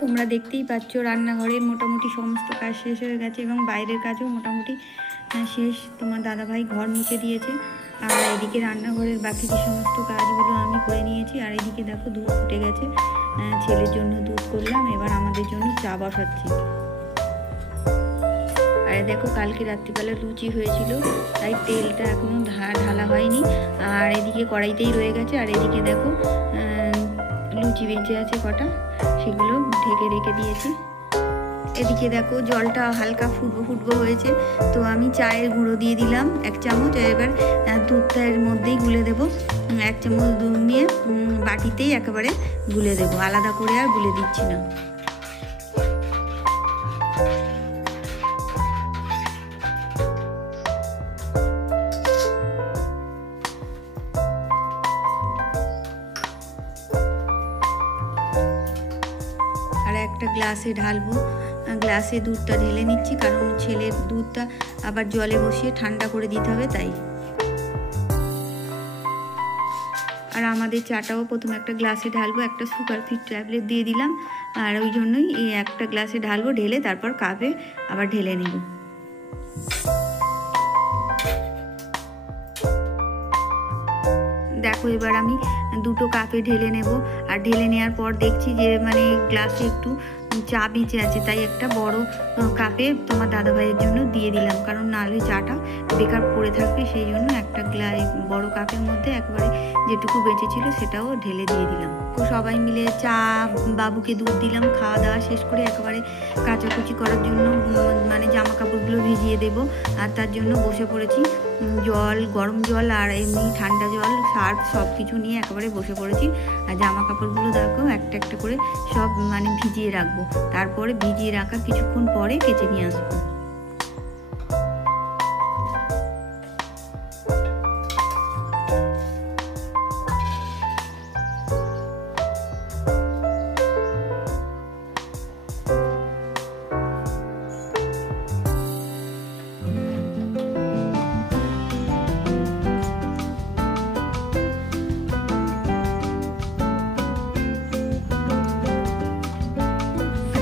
তোমরা দেখতেই পাচ্ছ রান্নাঘরের মোটামুটি সমস্ত কাজ শেষ হয়ে গেছে এবং বাইরের কাজও মোটামুটি শেষ। তোমার দাদাভাই ঘর মুছে দিয়েছে আর এদিকে রান্নাঘরের বাকি যে সমস্ত কাজগুলো আমি করে নিয়েছি। আর এদিকে দেখো দুধ ফুটে গেছে, ছেলের জন্য দুধ করলাম, এবার আমাদের জন্য চা বসাচ্ছি। আর দেখো কালকে রাত্রিবেলা লুচি হয়েছিল, তাই তেলটা এখনো ঢালা হয়নি, আর এদিকে কড়াইতেই রয়ে গেছে। আর এদিকে দেখো লুচি বেঁচে আছে কটা, সেগুলো ঢেকে রেখে দিয়েছি। এদিকে দেখো জলটা হালকা ফুটবো হয়েছে, তো আমি চায়ের গুঁড়ো দিয়ে দিলাম 1 চামচ। এবার দুধটা এর মধ্যেই গুলে দেবো, 1 চামচ দুধ নিয়ে বাটিতেই একেবারে গুলে দেবো, আলাদা করে আর গুলে দিচ্ছি না। একটা গ্লাসে ঢালবো, গ্লাসে দুধটা ঢেলে নিচ্ছি, কারণ ছেলের দুধটা আবার জলে বসিয়ে ঠান্ডা করে দিতে হবে তাই। আর আমাদের চাটাও প্রথমে একটা গ্লাসে ঢালবো, একটা সুগার ফ্রি ট্যাবলেট দিয়ে দিলাম, আর ওই জন্যই এই একটা গ্লাসে ঢালবো, ঢেলে তারপর কাপে আবার ঢেলে নেব। দেখো এবার আমি 2টো কাপে ঢেলে নেব। আর ঢেলে নেওয়ার পর দেখছি যে মানে গ্লাসে একটু চা বেঁচে আছে, তাই একটা বড় কাপে তোমার দাদাভাইয়ের জন্য দিয়ে দিলাম, কারণ নাহলে চাটা বেকার পড়ে থাকবে, সেই জন্য একটা বড় কাপের মধ্যে একবারে যেটুকু বেঁচে ছিল সেটাও ঢেলে দিয়ে দিলাম। তো সবাই মিলে চা, বাবুকে দুধ দিলাম, খাওয়া দাওয়া শেষ করে একেবারে কাচাকুচি করার জন্য মানে জামা কাপড়গুলো ভিজিয়ে দেব, আর তার জন্য বসে পড়েছি। জল, গরম জল আর এমনি ঠান্ডা জল, সার্ফ সব কিছু নিয়ে একেবারে বসে পড়েছি। আর জামা কাপড়গুলো দেখো একটা একটা করে সব মানে ভিজিয়ে রাখবো, তারপরে ভিজিয়ে রাখার কিছুক্ষণ পরে কেচে নিয়ে আসবো।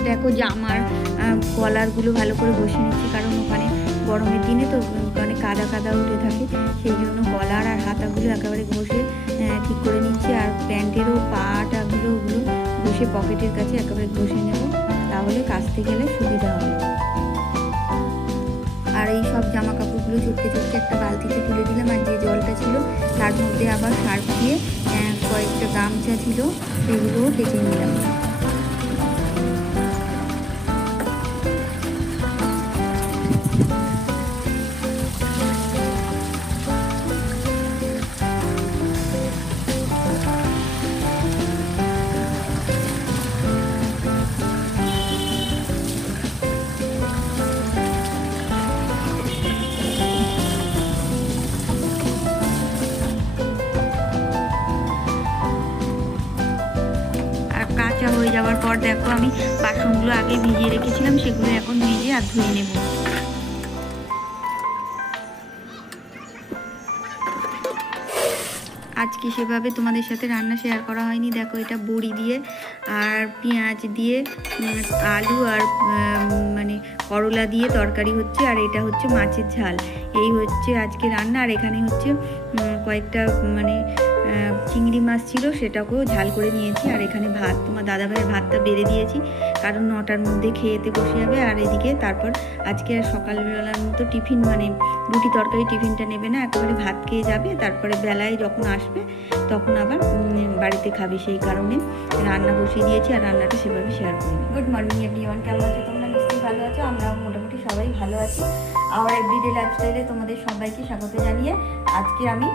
দেখো জামার কলারগুলো ভালো করে বসে নিচ্ছি, কারণ ওখানে গরমের দিনে তো ওখানে কাদা কাদা উঠে থাকে, সেই জন্য কলার আর হাতাগুলো একেবারে ঘষে ঠিক করে নিচ্ছি। আর প্যান্টেরও পাটাগুলো ওগুলো ঘষে পকেটের কাছে একেবারে ঘষে নেব, তাহলে কাচতে গেলে সুবিধা হবে। আর এই সব জামা কাপড়গুলো চটকে চটকে একটা বালতিতে তুলে দিলাম, আর যে জলটা ছিল তার মধ্যে আবার সার্ফ দিয়ে কয়েকটা গামছা ছিল সেগুলোও কেচে নিলাম। হয়ে যাওয়ার পর দেখো আমি বাসনগুলো আগে ভিজিয়ে রেখেছিলাম, সেগুলো এখন ভিজে আর ধুয়ে নেব। আজকে সেভাবে তোমাদের সাথে রান্না শেয়ার করা হয়নি। দেখো এটা বড়ি দিয়ে আর পেঁয়াজ দিয়ে আলু আর মানে করলা দিয়ে তরকারি হচ্ছে, আর এটা হচ্ছে মাছের ঝাল। এই হচ্ছে আজকে রান্না। আর এখানে হচ্ছে কয়েকটা মানে চিংড়ি মাছ ছিল, সেটাকেও ঝাল করে নিয়েছি। আর এখানে ভাত, তোমার দাদাভাইয়ের ভাতটা বেড়ে দিয়েছি, কারণ 9টার মধ্যে খেয়েতে বসে যাবে। আর এদিকে তারপর আজকে সকালবেলার মতো টিফিন মানে রুটি তরকারি টিফিনটা নেবে না, একেবারে ভাত খেয়ে যাবে। তারপরে বেলায় যখন আসবে তখন আবার বাড়িতে খাবে, সেই কারণে রান্না বসিয়ে দিয়েছি। আর রান্নাটা সেভাবে শেয়ার করি। গুড মর্নিং এভরিওয়ান, কেমন আছো তোমরা? নিশ্চয়ই ভালো আছো, আমরা মোটামুটি সবাই ভালো আছি। আর এভরিডে লাইফস্টাইলে তোমাদের সবাইকে স্বাগত জানিয়ে আজকে আমি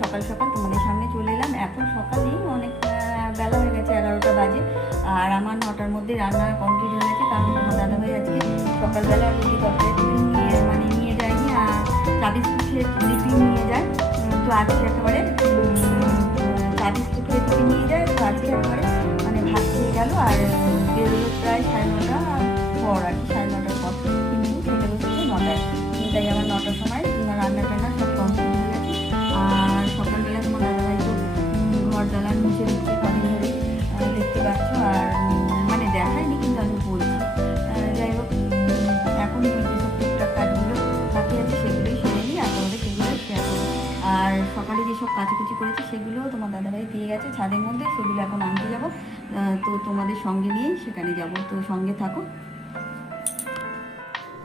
সকাল সকাল তোমাদের সামনে চলে এলাম। এখন সকালেই অনেক বেলা হয়ে গেছে, 11টা বাজে। আর আমার 9টার মধ্যে রান্না কমপ্লিট হয়ে গেছে, কারণ তোমার দাদাভাই আজকে সকালবেলা রুটি তরকারি নিয়ে যায়নি, আর চা বিস্কুটের টিফিন নিয়ে যায়। তো আজকে একেবারে চা বিস্কুটের টিফিন নিয়ে যায়, তো আজকে একেবারে মানে ভাত খেয়ে গেল। আর বেরোলো প্রায় 9:30 পর, আর কি 9:30 পর, কিন্তু খেতে বসেছে 9টায়। তাই আমার 9টার সময় রান্না টান্না সব কমপ্লিট হয়ে গেছে। আর সকালবেলা তোমার দাদাভাই তো ঘর জ্বালান মুছে দিচ্ছে কদিন ধরে, দেখতে পাচ্ছ। আর মানে দেখাই কাচাকুচি করেছি সেগুলো তোমার দাদাভাই দিয়ে গেছে ছাদের মধ্যে, সেগুলো এখন আনতে যাব। তো তোমাদের সঙ্গে নিয়েই সেখানে যাব, তো সঙ্গে থাকো।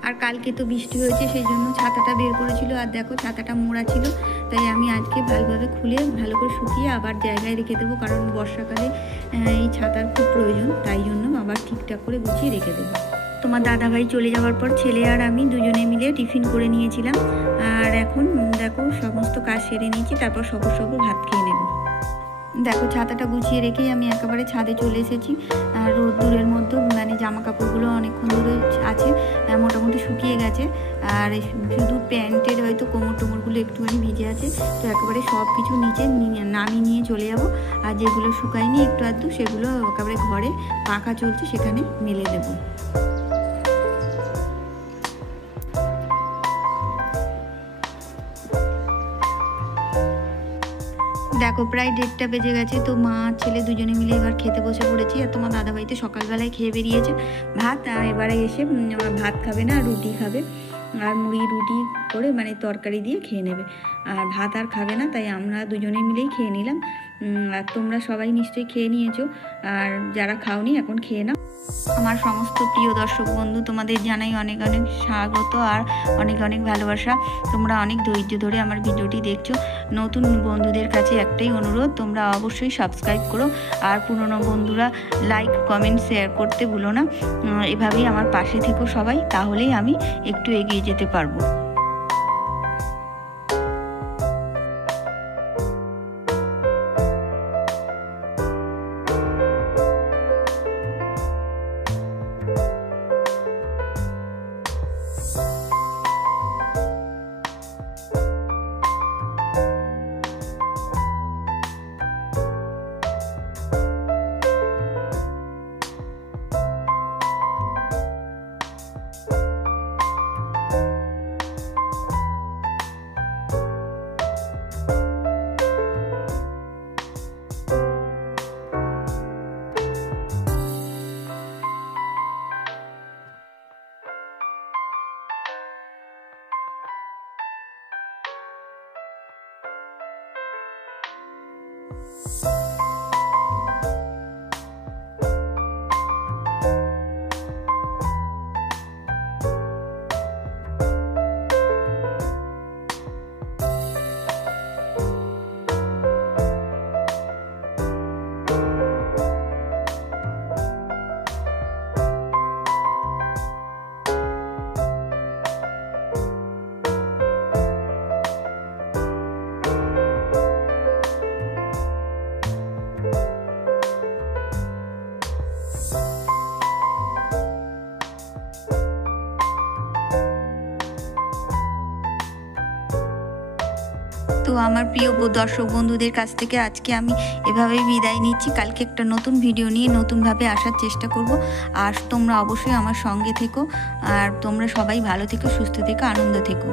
আর কালকে তো বৃষ্টি হয়েছে, সেই জন্য ছাতাটা বের করেছিল, আর দেখো ছাতাটা মোড়া ছিল, তাই আমি আজকে ভালোভাবে খুলে ভালো করে শুকিয়ে আবার জায়গায় রেখে দেবো, কারণ বর্ষাকালে এই ছাতার খুব প্রয়োজন, তাই জন্য আবার ঠিকঠাক করে গুছিয়ে রেখে দেবো। তোমার দাদাভাই চলে যাওয়ার পর ছেলে আর আমি দুজনে মিলে টিফিন করে নিয়েছিলাম, আর এখন দেখো সমস্ত কাজ সেরে নিয়েছি, তারপর সবর ভাত খেয়ে নেব। দেখো ছাতাটা গুছিয়ে রেখেই আমি একেবারে ছাদে চলে এসেছি। আর রোদ্দুরের মধ্যে মানে জামা কাপড়গুলো অনেকক্ষণ ধরে আছে, মোটামুটি শুকিয়ে গেছে, আর শুধু প্যান্টের হয়তো কোমর টোমরগুলো একটুখানি ভিজে আছে। তো একেবারে সব কিছু নিচে নামিয়ে নিয়ে চলে যাব, আর যেগুলো শুকায়নি একটু আধটু সেগুলো একেবারে ঘরে পাখা চলছে সেখানে মেলে দেবো। দেখো প্রায় 1:30 বেজে গেছে, তো মা ছেলে দুজনে মিলে এবার খেতে বসে পড়েছি। আর তোমার দাদাভাই তো সকালবেলায় খেয়ে বেরিয়েছে ভাত, এবারে এসে ভাত খাবে না, রুটি খাবে, আর মুড়ি রুটি করে মানে তরকারি দিয়ে খেয়ে নেবে, আর ভাত আর খাবে না, তাই আমরা দুজনে মিলেই খেয়ে নিলাম। আর তোমরা সবাই নিশ্চয়ই খেয়ে নিয়েছো, আর যারা খাওনি এখন খেয়ে নাও। আমার সমস্ত প্রিয় দর্শক বন্ধু, তোমাদের জানাই অনেক অনেক স্বাগত আর অনেক অনেক ভালোবাসা। তোমরা অনেক ধৈর্য ধরে আমার ভিডিওটি দেখছো। নতুন বন্ধুদের কাছে একটাই অনুরোধ, তোমরা অবশ্যই সাবস্ক্রাইব করো, আর পুরনো বন্ধুরা লাইক কমেন্ট শেয়ার করতে ভুলো না। এভাবেই আমার পাশে থেকো সবাই, তাহলেই আমি একটু এগিয়ে যেতে পারবো। তো আমার প্রিয় দর্শক বন্ধুদের কাছ থেকে আজকে আমি এভাবেই বিদায় নিচ্ছি। কালকে একটা নতুন ভিডিও নিয়ে নতুনভাবে আসার চেষ্টা করব, আর তোমরা অবশ্যই আমার সঙ্গে থেকো, আর তোমরা সবাই ভালো থেকো, সুস্থ থেকো, আনন্দ থেকো।